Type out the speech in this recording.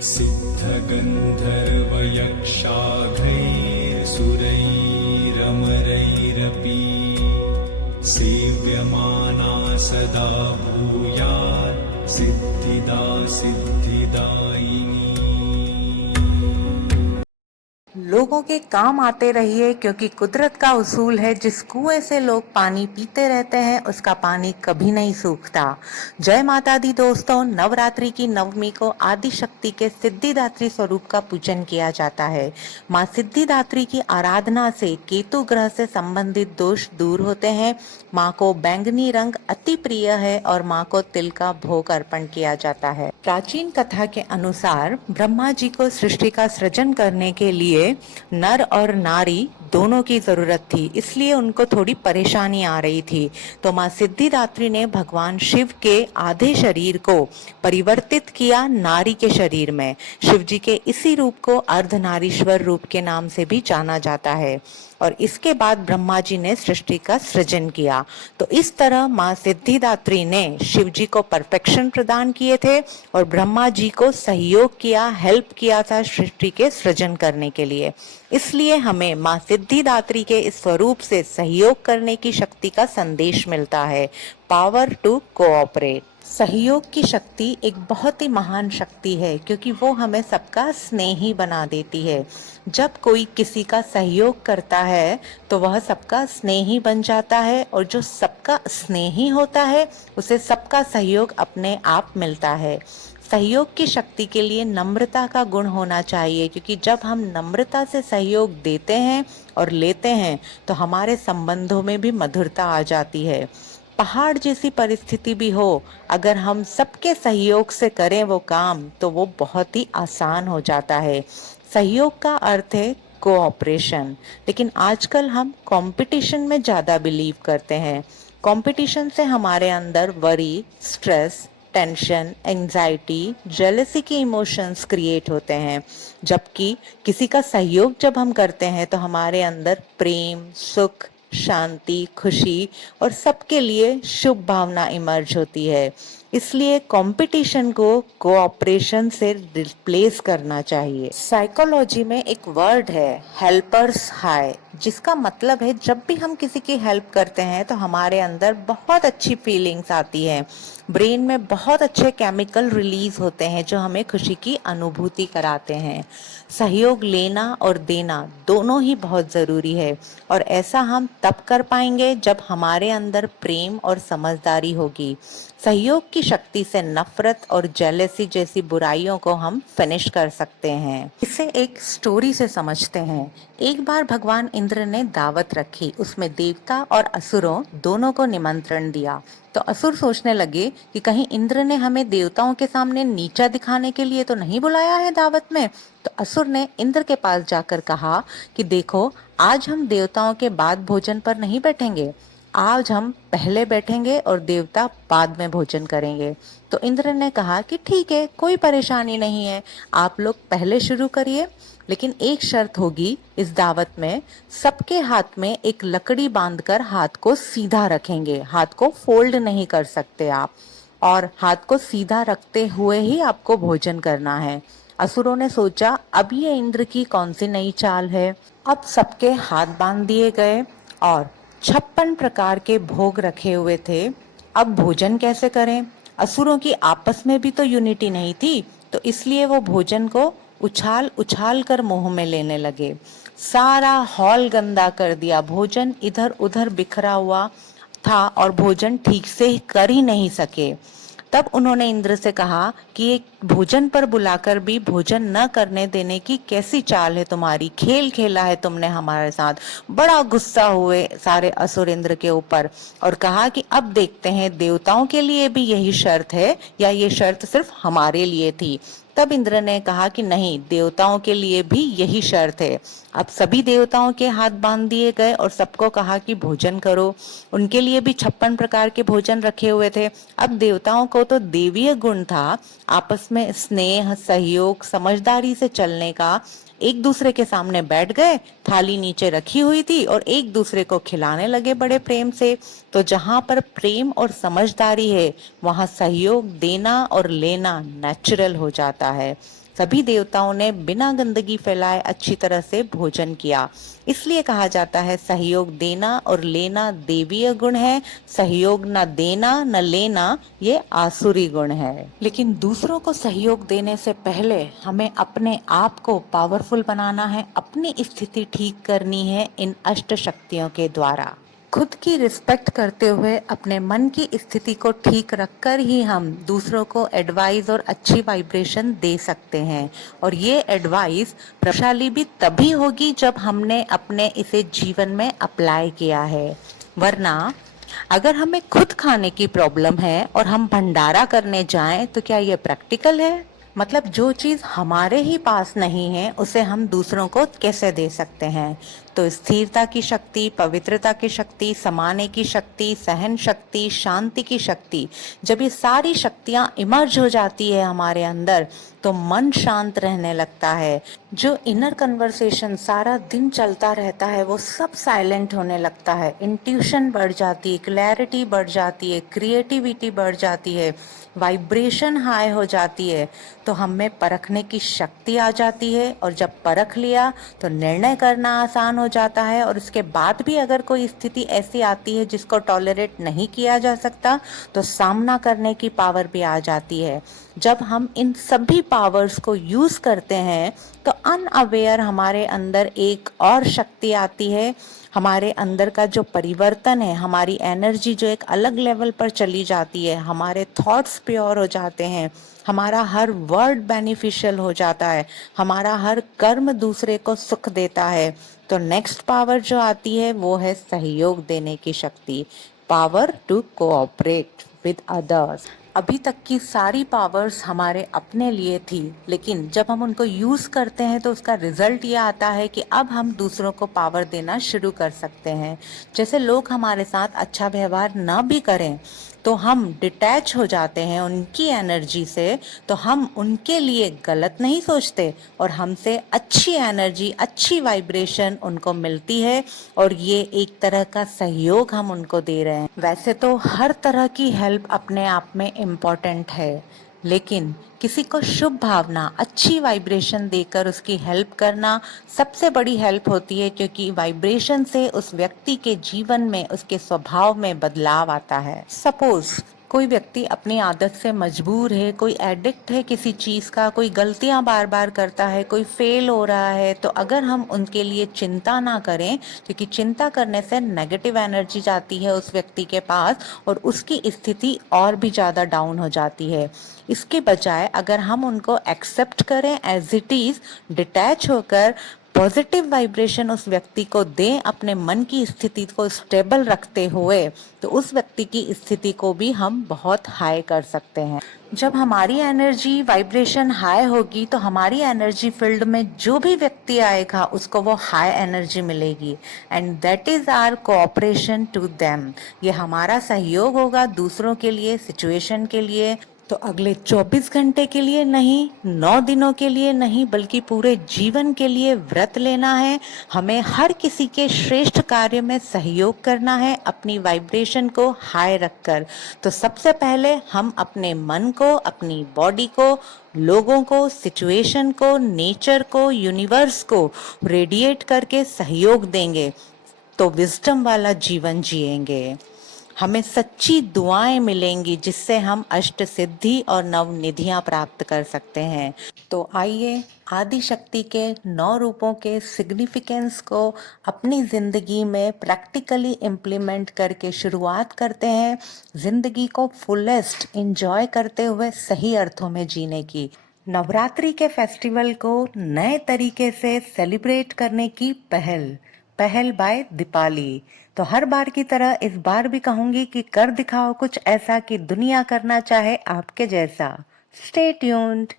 सिद्धगन्धर्वयक्षाघैर्सुरैरमरैरपि सेव्यमाना सदा भूयात् सिद्धिदा सिद्धिदायिनी। लोगों के काम आते रहिए, क्योंकि कुदरत का उसूल है, जिस कुएं से लोग पानी पीते रहते हैं उसका पानी कभी नहीं सूखता। जय माता दी दोस्तों, नवरात्रि की नवमी को आदि शक्ति के सिद्धिदात्री स्वरूप का पूजन किया जाता है। माँ सिद्धिदात्री की आराधना से केतु ग्रह से संबंधित दोष दूर होते हैं। माँ को बैंगनी रंग अति प्रिय है और माँ को तिल का भोग अर्पण किया जाता है। प्राचीन कथा के अनुसार ब्रह्मा जी को सृष्टि का सृजन करने के लिए नर और नारी दोनों की जरूरत थी, इसलिए उनको थोड़ी परेशानी आ रही थी। तो माँ सिद्धिदात्री ने भगवान शिव के आधे शरीर को परिवर्तित किया नारी के शरीर में। शिव जी के इसी रूप को अर्धनारीश्वर रूप के नाम से भी जाना जाता है। और इसके बाद ब्रह्मा जी ने सृष्टि का सृजन किया। तो इस तरह माँ सिद्धिदात्री ने शिव जी को परफेक्शन प्रदान किए थे और ब्रह्मा जी को सहयोग किया, हेल्प किया था सृष्टि के सृजन करने के लिए। इसलिए हमें माँ सिद्धिदात्री के इस स्वरूप से सहयोग करने की शक्ति का संदेश मिलता है, पावर टू कोऑपरेट। सहयोग की शक्ति एक बहुत ही महान शक्ति है, क्योंकि वो हमें सबका स्नेही बना देती है। जब कोई किसी का सहयोग करता है तो वह सबका स्नेही बन जाता है, और जो सबका स्नेही होता है उसे सबका सहयोग अपने आप मिलता है। सहयोग की शक्ति के लिए नम्रता का गुण होना चाहिए, क्योंकि जब हम नम्रता से सहयोग देते हैं और लेते हैं तो हमारे संबंधों में भी मधुरता आ जाती है। पहाड़ जैसी परिस्थिति भी हो, अगर हम सबके सहयोग से करें वो काम, तो वो बहुत ही आसान हो जाता है। सहयोग का अर्थ है कोऑपरेशन, लेकिन आजकल हम कंपटीशन में ज़्यादा बिलीव करते हैं। कंपटीशन से हमारे अंदर worry, stress, tension, anxiety, jealousy के इमोशंस क्रिएट होते हैं। जबकि किसी का सहयोग जब हम करते हैं तो हमारे अंदर प्रेम, सुख, शांति, खुशी और सबके लिए शुभ भावना इमर्ज होती है। इसलिए कंपटीशन को कोऑपरेशन से रिप्लेस करना चाहिए। साइकोलॉजी में एक वर्ड है हेल्पर्स हाई, जिसका मतलब है जब भी हम किसी की हेल्प करते हैं तो हमारे अंदर बहुत अच्छी फीलिंग्स आती है। ब्रेन में बहुत अच्छे केमिकल रिलीज होते हैं जो हमें खुशी की अनुभूति कराते हैं। सहयोग लेना और देना दोनों ही बहुत ज़रूरी है, और ऐसा हम तब कर पाएंगे जब हमारे अंदर प्रेम और समझदारी होगी। सहयोग की शक्ति से नफरत और जेलसी जैसी बुराइयों को हम फिनिश कर सकते हैं। इसे एक स्टोरी से समझते हैं। एक बार भगवान इंद्र ने दावत रखी, उसमें देवता और असुरों दोनों को निमंत्रण दिया। तो असुर सोचने लगे कि कहीं इंद्र ने हमें देवताओं के सामने नीचा दिखाने के लिए तो नहीं बुलाया है दावत में। तो असुर ने इंद्र के पास जाकर कहा कि देखो, आज हम देवताओं के बाद भोजन पर नहीं बैठेंगे, आज हम पहले बैठेंगे और देवता बाद में भोजन करेंगे। तो इंद्र ने कहा कि ठीक है, कोई परेशानी नहीं है, आप लोग पहले शुरू करिए, लेकिन एक शर्त होगी, इस दावत में सबके हाथ में एक लकड़ी बांधकर हाथ को सीधा रखेंगे, हाथ को फोल्ड नहीं कर सकते आप, और हाथ को सीधा रखते हुए ही आपको भोजन करना है। असुरों ने सोचा, अब ये इंद्र की कौन सी नई चाल है। अब सबके हाथ बांध दिए गए और 56 प्रकार के भोग रखे हुए थे। अब भोजन कैसे करें? असुरों की आपस में भी तो यूनिटी नहीं थी, तो इसलिए वो भोजन को उछाल उछाल कर मुंह में लेने लगे। सारा हॉल गंदा कर दिया, भोजन इधर उधर बिखरा हुआ था और भोजन ठीक से कर ही नहीं सके। तब उन्होंने इंद्र से कहा कि एक भोजन पर बुलाकर भी भोजन न करने देने की कैसी चाल है तुम्हारी, खेल खेला है तुमने हमारे साथ। बड़ा गुस्सा हुए सारे असुर इंद्र के ऊपर और कहा कि अब देखते हैं देवताओं के लिए भी यही शर्त है या ये शर्त सिर्फ हमारे लिए थी। तब इंद्र ने कहा कि नहीं, देवताओं के लिए भी यही शर्त है। अब सभी देवताओं के हाथ बांध दिए गए और सबको कहा कि भोजन करो। उनके लिए भी 56 प्रकार के भोजन रखे हुए थे। अब देवताओं को तो देवीय गुण था, आपस में स्नेह, सहयोग, समझदारी से चलने का। एक दूसरे के सामने बैठ गए, थाली नीचे रखी हुई थी और एक दूसरे को खिलाने लगे बड़े प्रेम से। तो जहां पर प्रेम और समझदारी है, वहां सहयोग देना और लेना नेचुरल हो जाता है। सभी देवताओं ने बिना गंदगी फैलाए अच्छी तरह से भोजन किया। इसलिए कहा जाता है सहयोग देना और लेना देवीय गुण है, सहयोग न देना न लेना ये आसुरी गुण है। लेकिन दूसरों को सहयोग देने से पहले हमें अपने आप को पावरफुल बनाना है, अपनी स्थिति ठीक करनी है इन अष्ट शक्तियों के द्वारा। खुद की रिस्पेक्ट करते हुए अपने मन की स्थिति को ठीक रखकर ही हम दूसरों को एडवाइस और अच्छी वाइब्रेशन दे सकते हैं। और ये एडवाइस प्रभावशाली भी तभी होगी जब हमने अपने इसे जीवन में अप्लाई किया है। वरना अगर हमें खुद खाने की प्रॉब्लम है और हम भंडारा करने जाएं तो क्या ये प्रैक्टिकल है? मतलब जो चीज हमारे ही पास नहीं है उसे हम दूसरों को कैसे दे सकते हैं? तो स्थिरता की शक्ति, पवित्रता की शक्ति, समाने की शक्ति, सहन शक्ति, शांति की शक्ति, जब ये सारी शक्तियां इमर्ज हो जाती है हमारे अंदर तो मन शांत रहने लगता है। जो इनर कन्वर्सेशन सारा दिन चलता रहता है वो सब साइलेंट होने लगता है। इंट्यूशन बढ़ जाती है, क्लैरिटी बढ़ जाती है, क्रिएटिविटी बढ़ जाती है, वाइब्रेशन हाई हो जाती है, तो हम में परखने की शक्ति आ जाती है। और जब परख लिया तो निर्णय करना आसान हो जाता है। और उसके बाद भी अगर कोई स्थिति ऐसी आती है जिसको टॉलरेट नहीं किया जा सकता तो सामना करने की पावर भी आ जाती है। जब हम इन सभी पावर्स को यूज करते हैं तो अनअवेयर हमारे अंदर एक और शक्ति आती है। हमारे अंदर का जो परिवर्तन है, हमारी एनर्जी जो एक अलग लेवल पर चली जाती है, हमारे थॉट्स प्योर हो जाते हैं, हमारा हर वर्ड बेनिफिशियल हो जाता है, हमारा हर कर्म दूसरे को सुख देता है। तो नेक्स्ट पावर जो आती है वो है सहयोग देने की शक्ति, power to cooperate with others. अभी तक की सारी पावर्स हमारे अपने लिए थी, लेकिन जब हम उनको यूज करते हैं तो उसका रिजल्ट ये आता है कि अब हम दूसरों को पावर देना शुरू कर सकते हैं। जैसे लोग हमारे साथ अच्छा व्यवहार ना भी करें तो हम डिटैच हो जाते हैं उनकी एनर्जी से, तो हम उनके लिए गलत नहीं सोचते और हमसे अच्छी एनर्जी, अच्छी वाइब्रेशन उनको मिलती है और ये एक तरह का सहयोग हम उनको दे रहे हैं। वैसे तो हर तरह की हेल्प अपने आप में इम्पोर्टेंट है, लेकिन किसी को शुभ भावना, अच्छी वाइब्रेशन देकर उसकी हेल्प करना सबसे बड़ी हेल्प होती है, क्योंकि वाइब्रेशन से उस व्यक्ति के जीवन में, उसके स्वभाव में बदलाव आता है। सपोज कोई व्यक्ति अपनी आदत से मजबूर है, कोई एडिक्ट है किसी चीज का, कोई गलतियां बार बार करता है, कोई फेल हो रहा है, तो अगर हम उनके लिए चिंता ना करें, क्योंकि चिंता करने से नेगेटिव एनर्जी जाती है उस व्यक्ति के पास और उसकी स्थिति और भी ज्यादा डाउन हो जाती है। इसके बजाय अगर हम उनको एक्सेप्ट करें एज इट इज, डिटैच होकर पॉजिटिव वाइब्रेशन उस व्यक्ति को दें, अपने मन की स्थिति को स्टेबल रखते हुए, तो उस व्यक्ति की स्थिति को भी हम बहुत हाई कर सकते हैं। जब हमारी एनर्जी वाइब्रेशन हाई होगी तो हमारी एनर्जी फील्ड में जो भी व्यक्ति आएगा उसको वो हाई एनर्जी मिलेगी, and that is our cooperation to them. ये हमारा सहयोग होगा दूसरों के लिए, सिचुएशन के लिए। तो अगले 24 घंटे के लिए नहीं, 9 दिनों के लिए नहीं, बल्कि पूरे जीवन के लिए व्रत लेना है। हमें हर किसी के श्रेष्ठ कार्य में सहयोग करना है, अपनी वाइब्रेशन को हाई रखकर। तो सबसे पहले हम अपने मन को, अपनी बॉडी को, लोगों को, सिचुएशन को, नेचर को, यूनिवर्स को रेडिएट करके सहयोग देंगे तो विजडम वाला जीवन जिएंगे। हमें सच्ची दुआएं मिलेंगी जिससे हम अष्ट सिद्धि और नव निधियां प्राप्त कर सकते हैं। तो आइए आदि शक्ति के 9 रूपों के सिग्निफिकेंस को अपनी जिंदगी में प्रैक्टिकली इम्प्लीमेंट करके शुरुआत करते हैं जिंदगी को फुलेस्ट एंजॉय करते हुए सही अर्थों में जीने की। नवरात्रि के फेस्टिवल को नए तरीके से सेलिब्रेट करने की पहल बाय दीपाली। तो हर बार की तरह इस बार भी कहूंगी कि कर दिखाओ कुछ ऐसा कि दुनिया करना चाहे आपके जैसा। Stay tuned.